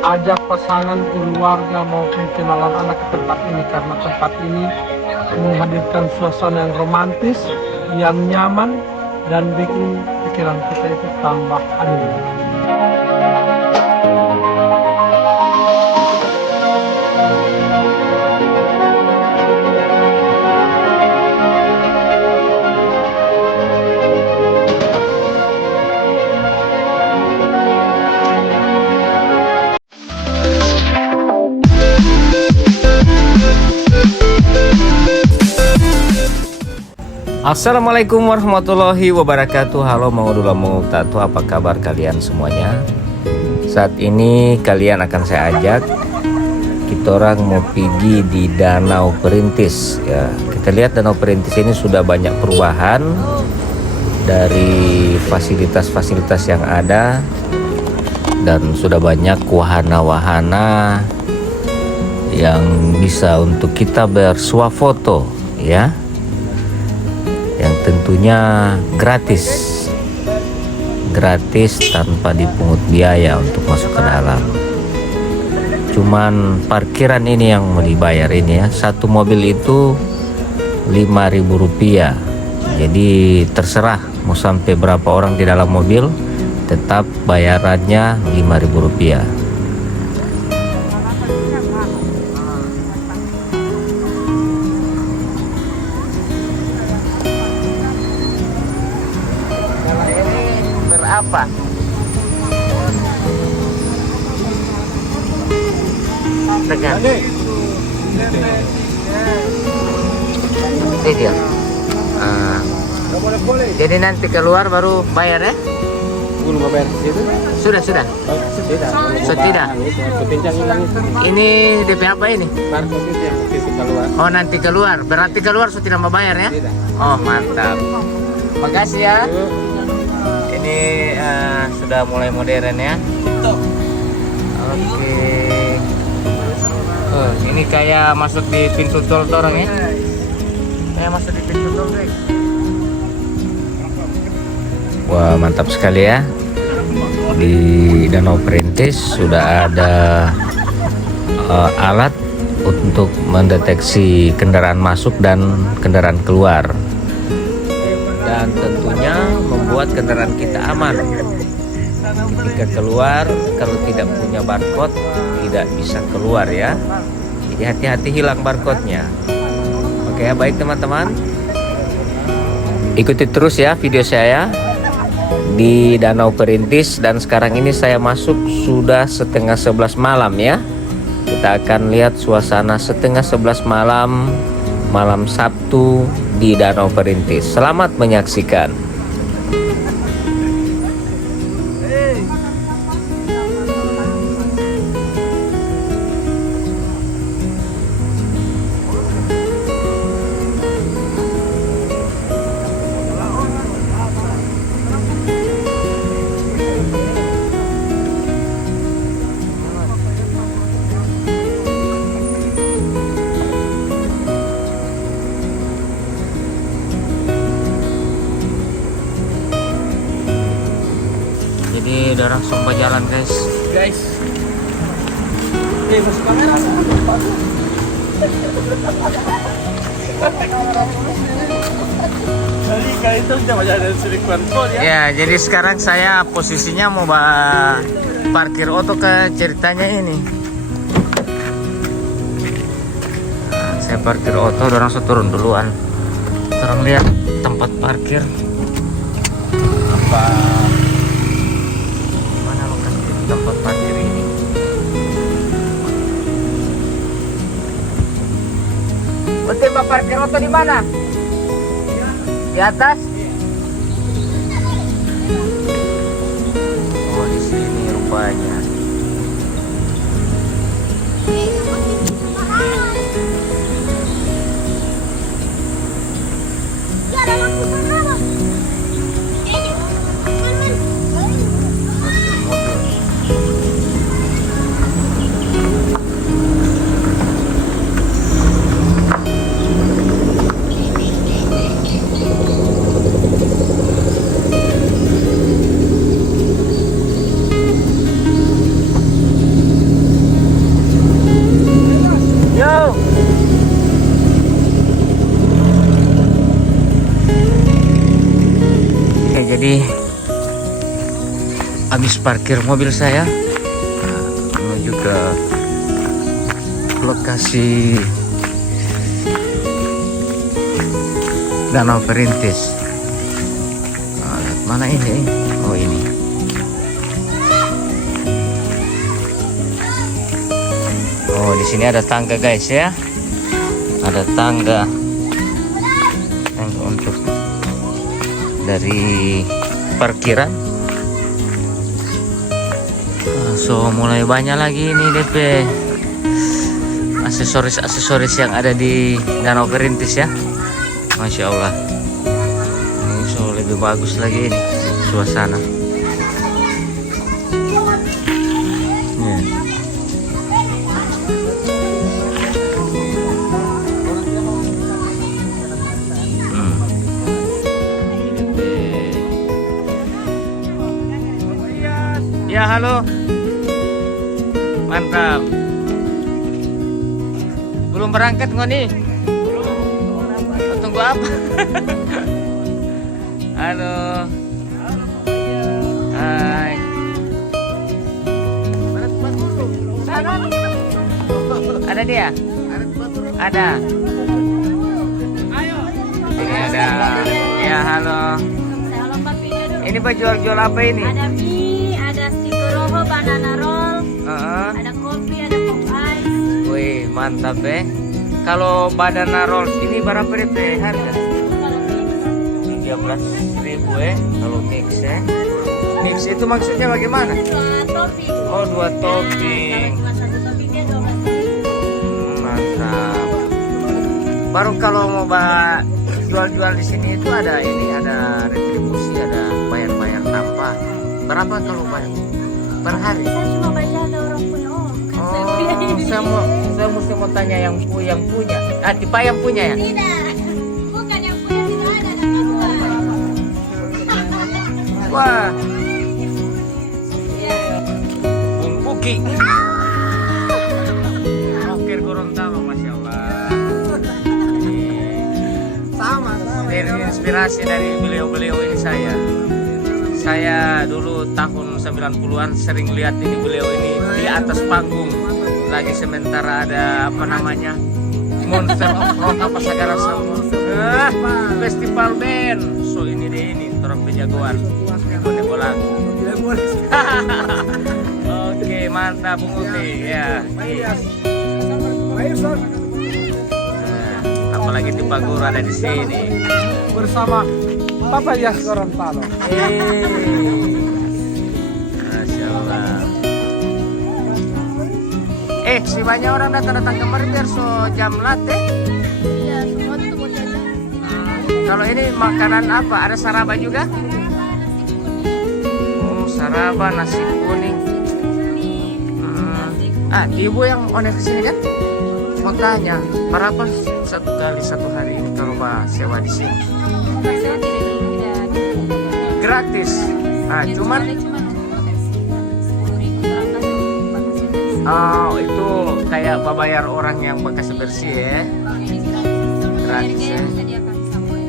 ajak pasangan, keluarga maupun kenalan anak ke tempat ini, karena tempat ini menghadirkan suasana yang romantis, yang nyaman, dan bikin pikiran kita itu tambah adem. Assalamualaikum warahmatullahi wabarakatuh. Halo Mangudula Tatu, apa kabar kalian semuanya? Saat ini kalian akan saya ajak, kita orang mau pergi di Danau Perintis ya. Kita lihat Danau Perintis ini sudah banyak perubahan dari fasilitas-fasilitas yang ada, dan sudah banyak wahana-wahana yang bisa untuk kita bersuah foto ya, yang tentunya gratis tanpa dipungut biaya untuk masuk ke dalam. Cuman parkiran ini yang mau dibayar ini ya. Satu mobil itu Rp5.000. Jadi terserah mau sampai berapa orang di dalam mobil, tetap bayarannya Rp5.000. Apa? Tekan. Ini dia. Jadi nanti keluar baru bayar ya? Belum bayar situ? Sudah. Sudah. Ini DP apa ini? Barcode itu yang itu keluar. Oh, nanti keluar. Berarti keluar sudah mau bayar ya? Tidak. Oh, mantap. Makasih ya. Ini sudah mulai modern ya. Oke. Ini kayak masuk di pintu tol orang ya. Kayak masuk di pintu tol guys. Wah, mantap sekali ya. Di Danau Perintis sudah ada alat untuk mendeteksi kendaraan masuk dan kendaraan keluar, dan tentunya membuat kendaraan kita aman. Ketika keluar, kalau tidak punya barcode tidak bisa keluar ya. Jadi hati-hati hilang barcode-nya. Oke, baik teman-teman, ikuti terus ya video saya di Danau Perintis. Dan sekarang ini saya masuk sudah 10:30 malam ya. Kita akan lihat suasana 10:30 malam, malam Sabtu di Danau Perintis. Selamat menyaksikan. Jadi udah langsung berjalan guys. Masuk kamera. Ya, jadi sekarang saya posisinya mau parkir oto ke ceritanya ini. Nah, saya parkir oto, udah langsung turun duluan. Orang lihat tempat parkir. Mana lokasi tempat parkir ini? Tempat parkir oto di mana? Di atas? Oh, di sini rupanya. habis parkir mobil saya menuju ke lokasi Danau Perintis. Mana ini? Oh ini. Oh di sini ada tangga guys ya. Ada tangga yang untuk dari parkiran. So mulai banyak lagi ini DP aksesoris yang ada di Danau Perintis ya. Masya Allah. Ini so lebih bagus lagi ini suasana. Ya halo. Mantap. Belum berangkat ngoni? Tunggu apa? Halo. Hai. Ada dia? Ada. Ini ada. Ya halo. Ini jual apa ini? Ada mie, ada stiker roho, banana roll, ada kopi, ada pop ice. Wih, mantap deh. Kalau banana roll ini berapa DP harga? 13.000 kalau mix ya. Mix itu maksudnya bagaimana? 2 topping. Oh, 2 topping. Cuma 1 toppingnya 12.000. Mantap. Baru kalau mau jual-jual di sini itu ada retribusi, ada bayar tanpa. Berapa kalau bayar per hari? Saya cuma bayar ada orang punya uang. Oh, saya mesti mau tanya yang punya. Tipe yang punya ya? Tidak, bukan yang punya, tidak ada dan Wah, ya. Bung Puki. Oke, Gorontalo, Masya Allah. Sama. Terinspirasi dari beliau-beliau ini saya dulu tahun 90-an sering lihat ini beliau ini di atas panggung lagi sementara ada apa namanya Monster of Rock apa segala festival band. So ini deh ini orang penjagoan di bola. Oke, mantap Bung Uti ya. Apalagi di Paguro ada di sini Bersama Papa Yas Gorontalo. Masya Allah. Si banyak orang datang kemari biar so jam latte. Iya, semua tuh buat jajan. Kalau ini makanan apa? Ada saraba juga? Oh, saraba, nasi kuning. Ibu yang onek kesini kan? Mau tanya, berapa satu hari ini kalau sewa di sini? Saya tidak Gratis. Cuman itu kayak bayar orang yang bekas bersih ya. Gratis ya.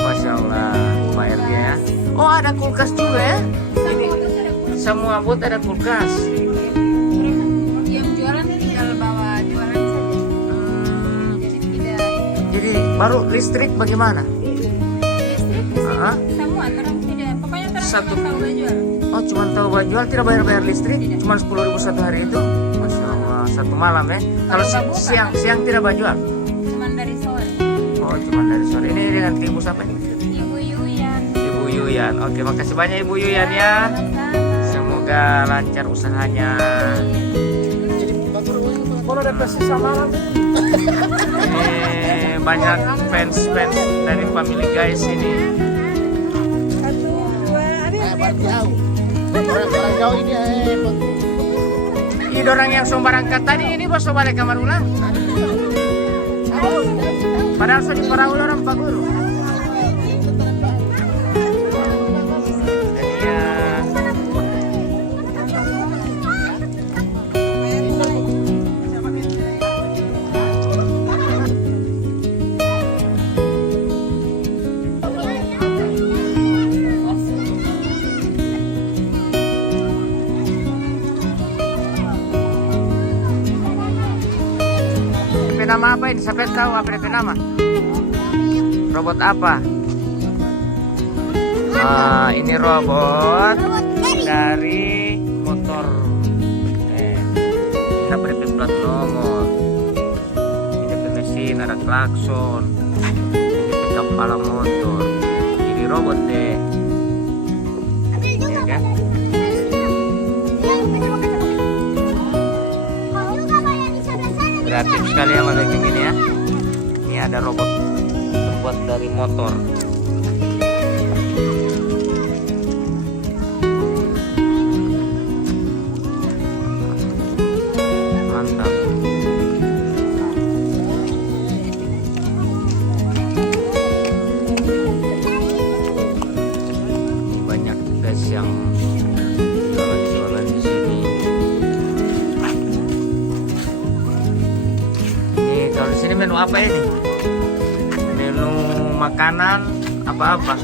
Masya Allah, bayar dia ya. Oh, ada kulkas juga ya? Ini semua booth ada kulkas. yang jualan tinggal bawa jualan saja. Jadi tidak Jadi baru listrik bagaimana? listrik semua terang tidak. Pokoknya terang Satu. cuma tahu jual. Oh, cuma tahu jual, tidak bayar listrik, cuma 10.000 satu hari itu. Masya Allah, satu malam ya. Kalau siang tidak jual. Cuma dari sore. Oh, cuma dari sore. Ini dengan ibu siapa nih? Ibu Yuyan. Ibu Yuyan. Oke, makasih banyak Ibu Yuyan ya. Semoga lancar usahanya. Kalau ada sisa malam Banyak fans dari Family Guys ini. Orang jauh ini Ini orang yang berangkat tadi ini bos balik kamar ulang. Padahal sudah di perahu orang Pak Guru. nama apa ini? Sampai tahu apa DP nama? Robot apa? Ini robot dari motor. Ini apa DP plat nomor? Ini DP mesin, ada klakson. Ini DP kepala motor. Jadi robot deh. Ya kan? Kreatif sekali ya Mama Beking ini ya. Ini ada robot terbuat dari motor. Mantap. Ini banyak guys yang jualan di sini. Kalau di sini menu apa ini? Menu makanan apa-apa?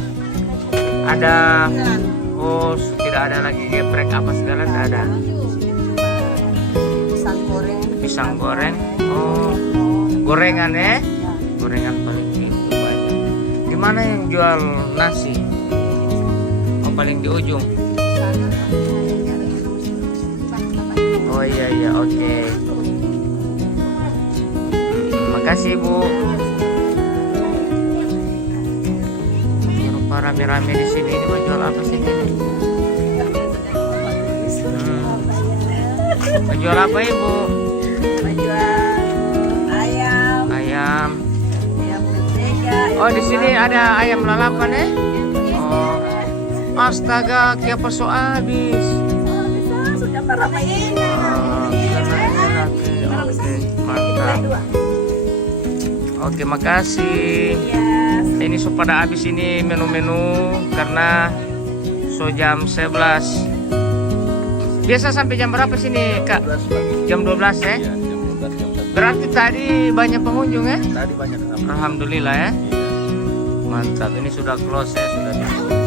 Ada, oh tidak ada lagi geprek apa segala, tidak ada. Pisang goreng. Oh, gorengan ya? Gorengan paling itu banyak. Gimana yang jual nasi? Oh paling di ujung. Oh iya oke. Makasih Bu. Rupa rame-rame di sini. Ini mau jual apa sih ini? Mau jual apa Ibu? Menjual ayam. Ayam. Ayam mentega. Oh di sini ada ayam lalapan ya? Oh, astaga, kiapa so habis. Sudah meramai. Oke, mantap. Oke, makasih. Ini so pada habis ini menu-menu karena so jam 11. Biasa sampai jam berapa sini, Kak? Jam 12 ya? Berarti tadi banyak pengunjung ya? Tadi banyak. Alhamdulillah ya. Mantap, ini sudah close ya, sudah ditutup.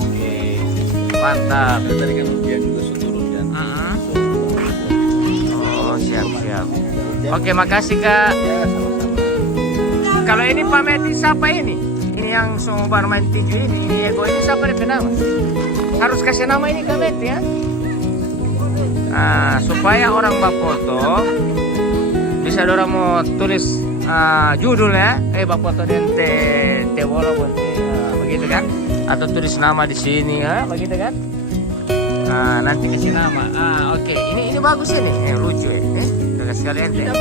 Oke. Mantap. Tadi kan hujan juga turun kan. Oh, siap. Oke, makasih Kak. Ya, sama-sama. Kalau ini Pak Meti siapa ini? Ini yang sobar main tinju ini Ego ini siapa dia nama? Harus kasih nama ini Kak Meti ya. Nah, supaya orang bafoto bisa orang mau tulis judul ya. Bafoto dente bola buat begitu kan? Atau tulis nama di sini ya, begitu kan? Nanti kasih nama. Oke. Ini bagus ini. Lucu ya. Udah kasih kalian deh.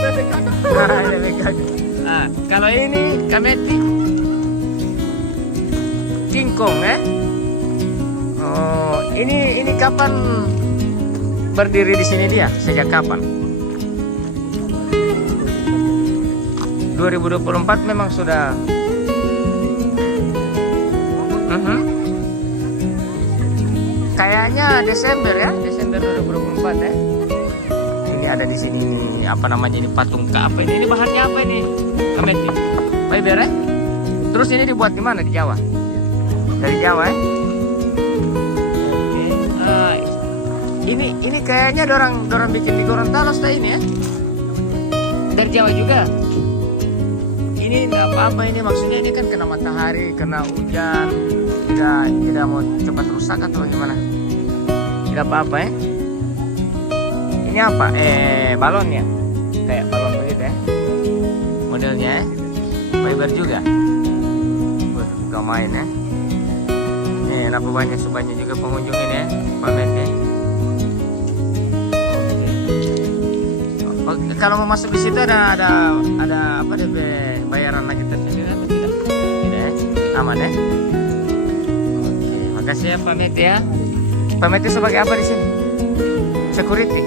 Kalau ini Kameti King Kong ya. Oh, ini kapan berdiri di sini dia? Sejak kapan? 2024 memang sudah. Kayaknya Desember ya, Desember 2024 ya. Ini ada di sini apa namanya ini patung apa ini? Ini bahannya apa ini? Kameti. Fiber ya? Terus ini dibuat di mana? Di Jawa? Dari Jawa ya? Oke. Ini kayaknya dorang bikin di Gorontalo ini ya? Dari Jawa juga. Ini apa-apa ini maksudnya ini kan kena matahari, kena hujan, tidak mau cepat rusak atau bagaimana? Tidak apa-apa ya? Ini apa? Balon ya? Kayak balon begitu ya? Modelnya ya? Fiber juga. Gak main ya. Nih, kenapa banyak sebanyak juga pengunjung ini ya, Pak Meti. Oke, kalau mau masuk di situ ada apa deh bayaran lagi tersendiri atau tidak? Tidak ya? Aman ya? Oke, makasih ya Pak Meti ya. Pak Meti sebagai apa di sini? Security.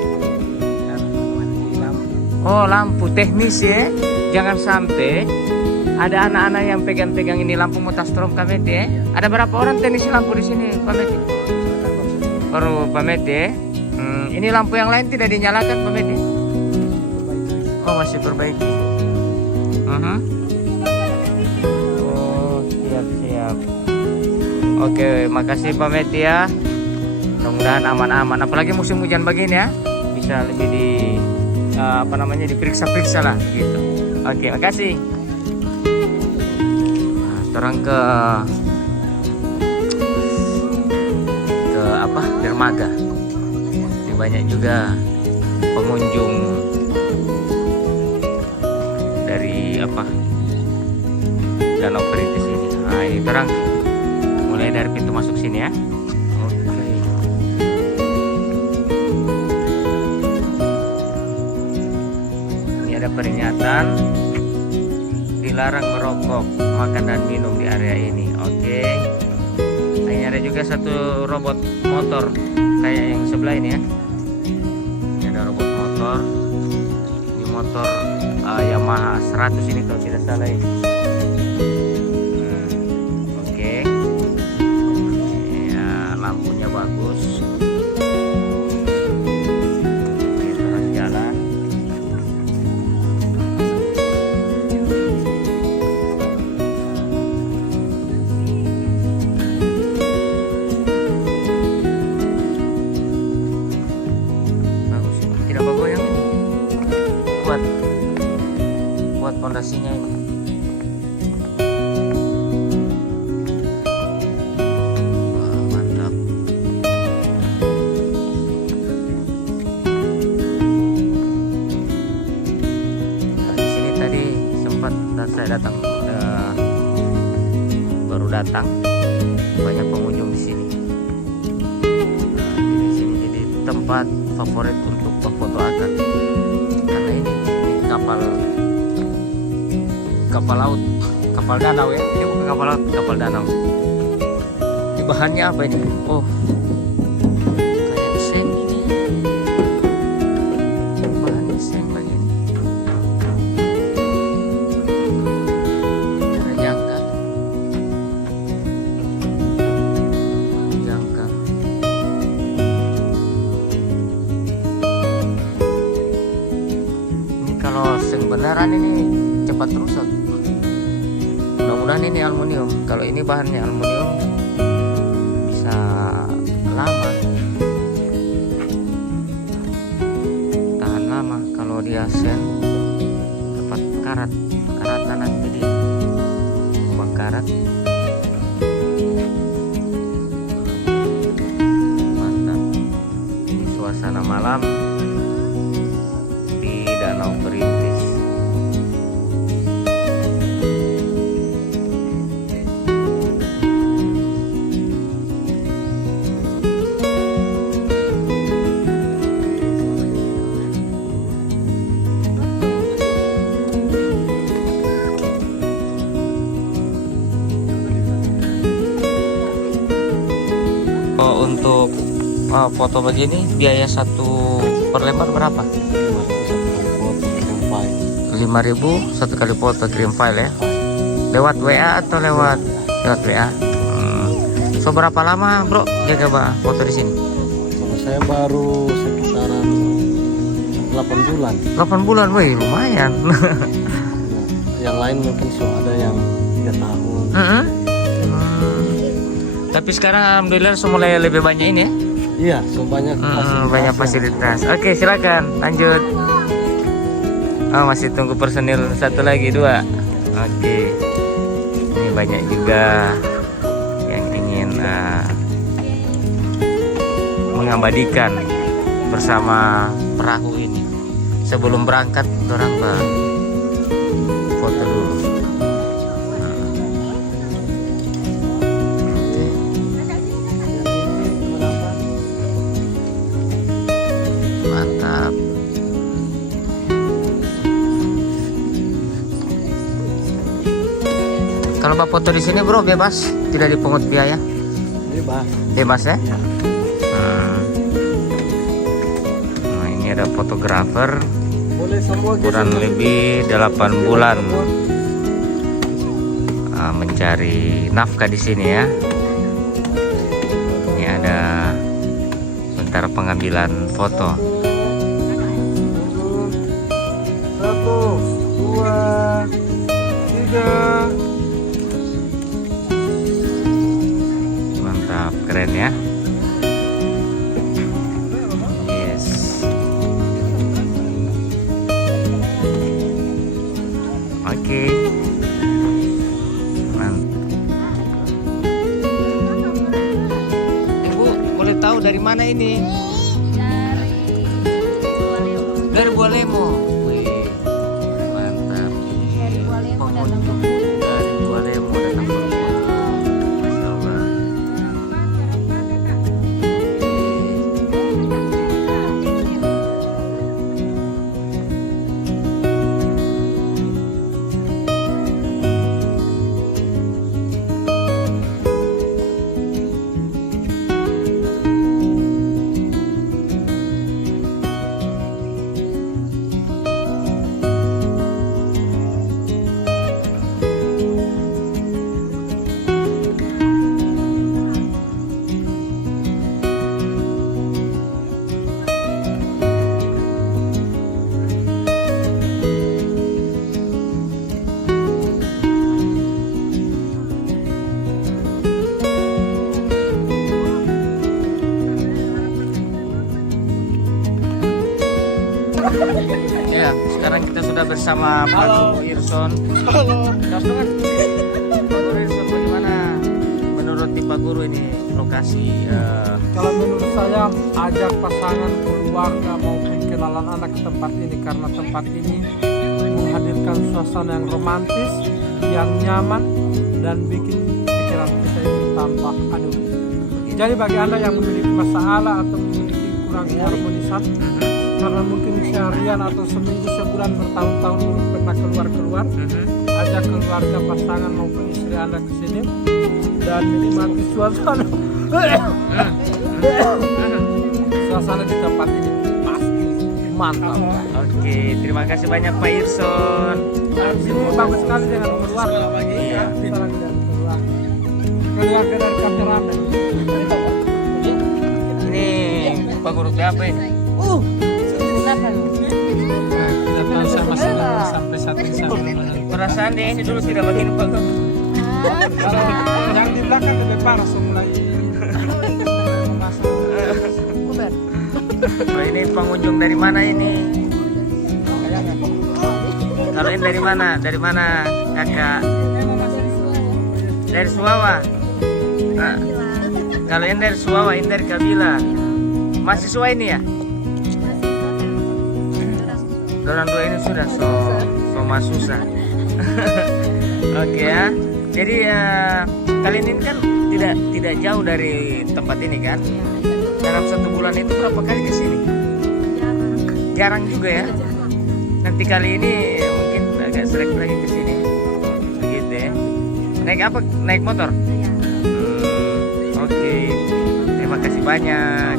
Oh, lampu teknis ya. Jangan sampai ada anak-anak yang pegang-pegang ini lampu mutastrom Pak Meti ya. Ada berapa orang teknisi lampu di sini Pak Meti? Baru Pak Meti ya. Ini lampu yang lain tidak dinyalakan Pak Meti? Oh, masih perbaiki. Oh, siap. Oke, makasih Pak Meti ya. Mudah-mudahan aman-aman. Apalagi musim hujan begini ya, bisa lebih diperiksa-periksa lah gitu. Oke, makasih. Nah, sekarang ke apa? Dermaga. Ini banyak juga pengunjung dari apa? Danau Perintis ini. Nah, ini terang mulai dari pintu masuk sini ya. Oke. Ini ada peringatan dilarang merokok, makan dan minum di area ini. Oke. Nah, ini ada juga satu robot motor kayak yang sebelah ini ya. Ini ada robot motor. Ini motor Yamaha 100 ini kalau tidak salah ini. Oke. Ya, lampunya bagus. Oke, terus jalan. Bagus, tidak bergoyang ini. Kuat pondasinya ini. Wah, mantap. Nah, di sini tadi sempat saya datang, baru datang, banyak pengunjung di sini. Nah, di sini jadi tempat favorit untuk berfoto akan, karena ini kapal laut, kapal danau ya. Ini bukan kapal laut, kapal danau. Ini bahannya apa ini? Oh, kayak seng ini. Bahannya seng begini. Ada jangka. Jangka. Ini kalau seng beneran ini cepat rusak. Mudah-mudahan ini aluminium. Kalau ini bahannya aluminium bisa lama, tahan lama. Kalau dia sen cepat karatan nanti dia karat. Mantap. Ini suasana malam di Danau Perintis. Untuk foto begini biaya satu per lembar berapa? 5.000 satu kali foto, kirim file ya. Lewat WA atau lewat WA? So berapa lama bro jaga foto di sini? Kalau saya baru sekitaran 8 bulan. 8 bulan, wih lumayan. Yang lain mungkin ada yang 3 tahun. Tapi sekarang alhamdulillah mulai lebih banyak ini ya. Iya, banyak fasilitas. Banyak fasilitas. Oke, silakan lanjut. Oh, masih tunggu personil satu lagi, 2. Oke. Ini banyak juga yang ingin mengabadikan bersama perahu ini. Sebelum berangkat, orang foto dulu. Mantap. Kalau Mbak foto di sini bro bebas, tidak dipungut biaya? Bebas ya? Nah, ini ada fotografer, kurang lebih 8 bulan mencari nafkah di sini ya. Ini ada sementara pengambilan foto. 1, 2, 3. Mantap, keren ya. Yes. mana ini? Dari Bualeo. Dari Bualemo. Wih, mantap. Dari Bualemo datang ke Dari Bualemo datang ke Masya Allah. Ya, sekarang kita sudah bersama Pak Guru Irson. Halo. Pak Guru Irson, bagaimana menurut Pak Guru ini lokasi? Kalau menurut saya ajak pasangan, keluarga maupun kenalan anak ke tempat ini karena tempat ini menghadirkan suasana yang romantis, yang nyaman dan bikin pikiran kita itu tampak aduh. Jadi bagi Anda yang memiliki masalah atau memiliki kurang harmonisan karena mungkin seharian atau seminggu sebulan bertahun-tahun belum pernah keluar-keluar, ajak keluarga pasangan maupun istri Anda ke sini dan menikmati suasana suasana di tempat ini pasti mantap. Oke, terima kasih banyak Pak Irson. Ini bagus sekali dengan keluarga. Iya. Kita lagi dari keluarga. Keluarga dari kameramen. Ini Pak Guru apa ini? Tidak tahu saya masih belum sampai saat ini saya belum menentukan. Perasaan dia ini dulu tidak begini Pak Guru. Kalau yang di belakang lebih parah mulai Oh, ini pengunjung dari mana ini? Kalau ini dari mana? Dari mana kakak? Dari Suwawa. Nah, kalau ini dari Suwawa, ini dari Kabila. Mahasiswa ini ya? Dorang dua ini sudah so susah. Oke ya. Jadi kalian ini kan tidak jauh dari tempat ini kan? Dalam 1 bulan itu berapa kali ke sini? Jarang juga ya. Nanti kali ini mungkin agak sering lagi ke sini. Begitu ya. Naik apa? Naik motor? Oke. Terima kasih banyak.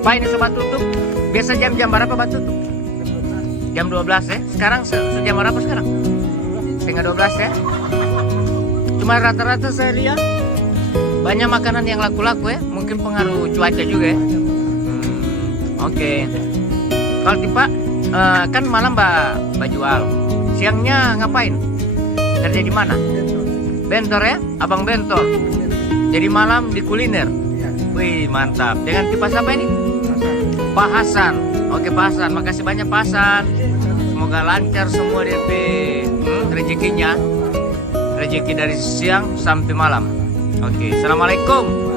Pak, ini sobat tutup. Biasa jam berapa Pak tutup? Jam 12 ya. Sekarang jam berapa sekarang? Setengah 12 ya. Cuma rata-rata saya lihat banyak makanan yang laku-laku ya. Mungkin pengaruh cuaca juga ya. Oke. Kalau Pak kan malam Mbak jual. Siangnya ngapain? Kerja di mana? Bentor ya? Abang bentor. Jadi malam di kuliner. Wih, mantap. Dengan tipe apa ini? Pak Hasan. Oke Pak Hasan, makasih banyak Pak Hasan. Semoga lancar semua DP rezekinya. Rezeki dari siang sampai malam. Oke, assalamualaikum.